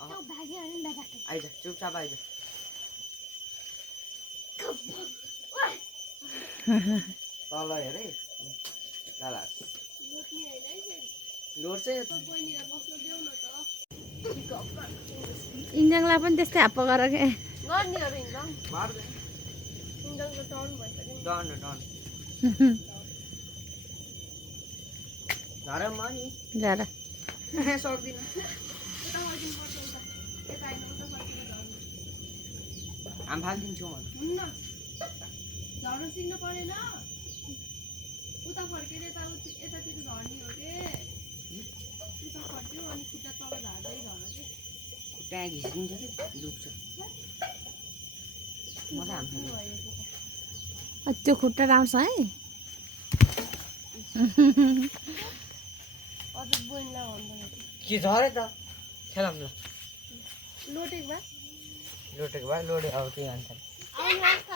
आइज चुपचाप आइज तल हेर है लोड चाहिँ इन्जङलाई पनि त्यस्तै हाप्पा गर के डन झरममा नि झर सक्दिनँ आम फालिदिन्छु म झर्न सिक्नु परेन उता फर्केर यतातिर झर्ने हो के उता फर्क्यो अनि खुट्टा तल झार्दै झर्न के खुट्टा घिसिदिन्छ कि दुख्छ मलाई हाम त्यो खुट्टा राउँछ है अझ बोइनलाई भन्दैन के झरे त खेलाम ल लोटेको भए लोटेको भए लोडे अब के भन्छ आउनुहोस् त